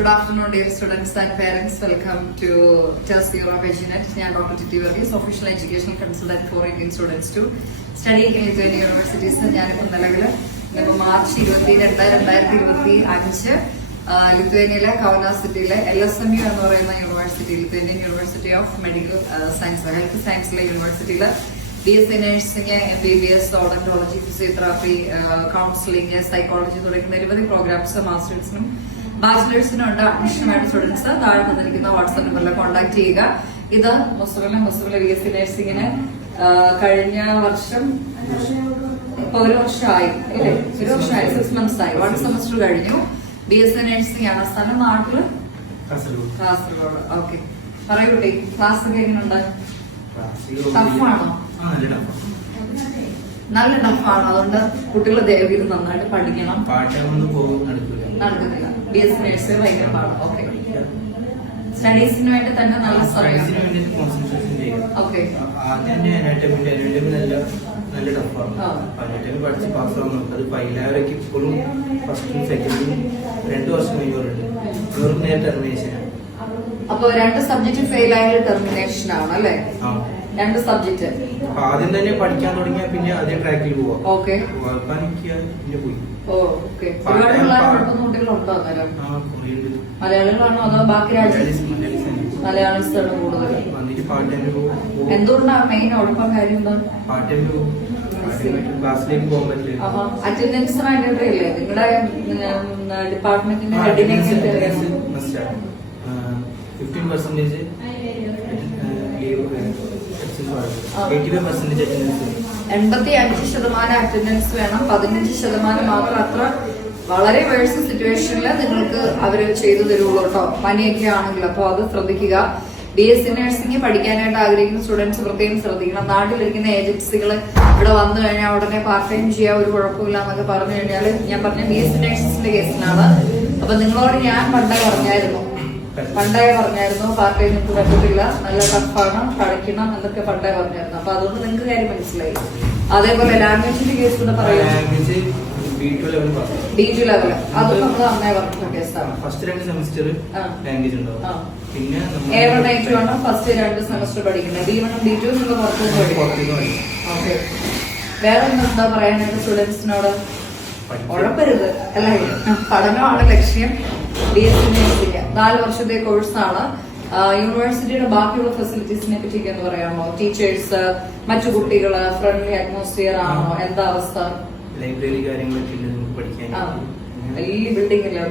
Good afternoon, dear students and parents. Welcome to TESS Europe Asianet. I am Dr. Titi Varghese, official educational consultant for Indian students to study in Lithuanian universities. I am March 2025 ലിത്വേനിയയിലെ കൗനാസ് സിറ്റിയിലെ LSMU എന്ന് പറയുന്ന university, Lithuanian university of medical science, health സയൻസിലെ യൂണിവേഴ്സിറ്റിയിൽ BSc nursing, MBBS, ഓഡോntology, physiotherapy, counselling, psychology തുടങ്ങിയ നിരവധി programmes മാസ്റ്റേഴ്സിനും ബാച്ചിലേഴ്സിനും ഉണ്ട്. അഡ്മിഷനുമായിട്ട് students താഴെ തന്നിരിക്കുന്ന വാട്സ്ആപ്പ് നമ്പറിൽ കോൺടാക്ട് ചെയ്യുക. ഇത് മുസ്ലിമിലെ BSc നഴ്സിംഗിന് കഴിഞ്ഞ വർഷം ഇപ്പൊ ഒരു വർഷമായി അല്ലേ, 6 months ആയി, 1 semester കഴിഞ്ഞു. BSc നഴ്സിംഗ് ആണ്. സ്ഥലം നാട്ടില് കാസർഗോഡ്. ഓക്കെ, പറയൂ കുട്ടി, ക്ലാസ് ഒക്കെ എങ്ങനെയുണ്ട്? ടഫാണോ? നല്ല ടഫാണ്. അതുകൊണ്ട് കുട്ടികൾ ദയവീത് നന്നായിട്ട് പഠിക്കണം. നടക്കുന്നില്ല. BSc നഴ്സിംഗ് ഭയങ്കര പാടാണ്. ഓക്കെ, സ്റ്റഡീസിന് വേണ്ടി തന്നെ നല്ല സമയം. ഓക്കെ, നല്ല ടഫാണ്. 18 പഠിച്ച് പാസ്സാവുന്നു. അത് ഫൈലാവരൊക്കെ ഇപ്പോഴും ഫസ്റ്റും സെക്കൻഡും 2 വർഷം കഴിഞ്ഞവരുണ്ട്. ഇവർക്ക് നേരെ ടെർമിനേഷൻ. അപ്പൊ 2 സബ്ജക്ട് ഫെയിൽ ആയ ടെർമിനേഷൻ ആണ് അല്ലേ? 2 സബ്ജക്ട്. ആദ്യം തന്നെ പഠിക്കാൻ തുടങ്ങിയാൽ പിന്നെ അതേ ട്രാക്കിൽ പോവാം. ഓക്കെ, പിന്നെ പോയി. ഓക്കെ, ഒരുപാട് കുട്ടികളുണ്ടോ അന്നേരം? മലയാളികളാണോ അതോ ബാക്കി മലയാളിസ്ഥാണ് കൂടുതൽ? എന്തുകൊണ്ടാണ് മെയിൻ ഉഴപ്പം കാര്യം? എന്താണ് അറ്റൻഡൻസ് മാൻഡേറ്ററി അല്ലേ നിങ്ങളുടെ ഡിപ്പാർട്ട്മെന്റിന്റെ ഹെഡിനെ? 15% 85% അറ്റൻഡൻസ് വേണം. 15% മാത്രം. അത്ര വളരെ വേഴ്സ് സിറ്റുവേഷനിൽ നിങ്ങൾക്ക് അവര് ചെയ്തു തരുള്ളൂ കേട്ടോ, പനിയൊക്കെ ആണെങ്കിൽ. അപ്പൊ അത് ശ്രദ്ധിക്കുക. BSc നഴ്സിംഗ് പഠിക്കാനായിട്ട് ആഗ്രഹിക്കുന്ന സ്റ്റുഡൻസ് പ്രത്യേകം ശ്രദ്ധിക്കണം. നാട്ടിലിരിക്കുന്ന ഏജൻസികൾ ഇവിടെ വന്നു കഴിഞ്ഞാൽ ഉടനെ പാർട്ട് ടൈം ചെയ്യാൻ ഒരു കുഴപ്പമില്ല എന്നൊക്കെ പറഞ്ഞു കഴിഞ്ഞാൽ, ഞാൻ പറഞ്ഞ BSc നഴ്സിന്റെ കേസിലാണ്. അപ്പൊ നിങ്ങളോട് ഞാൻ പണ്ടേ പറഞ്ഞായിരുന്നു പാർട്ട് ടൈം നിങ്ങൾക്ക് പറ്റത്തില്ല, നല്ല ടഫാണ്, പഠിക്കണം എന്നൊക്കെ പണ്ടേ പറഞ്ഞായിരുന്നു. അപ്പൊ അതുകൊണ്ട് നിങ്ങൾക്ക് കാര്യം മനസ്സിലായി. അതേപോലെ ലാംഗ്വേജിന്റെ കേസ് കൂടെ പറയാം. D2 ലെവൽ അത് നമ്മൾ അന്നേ പറഞ്ഞ കേസാണ്. ഫസ്റ്റ് 2 സെമസ്റ്റർ ലാംഗ്വേജ് ഉണ്ടാവും. പിന്നെ A1 A2 ആണ് ഫസ്റ്റ് 2 സെമസ്റ്റർ പഠിക്കുന്നത്. D1 D2 നിങ്ങൾ പുറത്തുനിന്ന് പഠിക്കും. ഓക്കെ, വേറെ എന്താ പറയാനായിട്ട് സ്റ്റുഡൻസിനോട്? ഉഴപ്പരുത് അല്ലേ, പഠനമാണ് ലക്ഷ്യം. BSc നഴ്സിംഗ് 4 വർഷത്തെ കോഴ്സാണ്. യൂണിവേഴ്സിറ്റിയുടെ ബാക്കിയുള്ള ഫെസിലിറ്റീസിനെ പറ്റി എന്ന് പറയാമോ? ടീച്ചേഴ്സ്, മറ്റു കുട്ടികള്, ഫ്രണ്ട്ലി അറ്റ്മോസ്ഫിയർ ആണോ? എന്താ അവസ്ഥ? ലൈബ്രറി കാര്യങ്ങളൊക്കെ പഠിക്കാൻ. വലിയ ബിൽഡിംഗ് അല്ലേ?